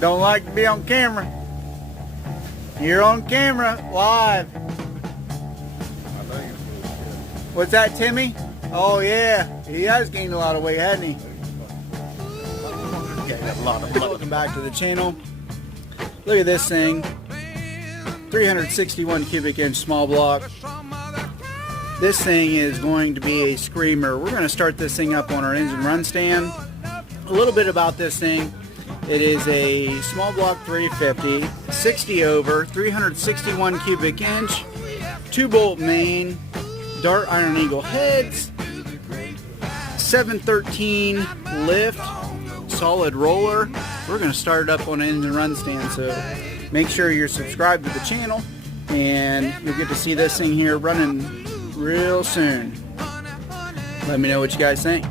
Don't like to be on camera. You're on camera, live. What's that, Timmy? Oh yeah, he has gained a lot of weight, hasn't he? Welcome back to the channel. Look at this thing. 361 cubic inch small block. This thing is going to be a screamer. We're going to start this thing up on our engine run stand. A little bit about this thing. It is a small block 350, 60 over, 361 cubic inch, 2-bolt main, Dart Iron Eagle heads, 713 lift, solid roller. We're going to start it up on an engine run stand, so make sure you're subscribed to the channel and you'll get to see this thing here running real soon. Let me know what you guys think.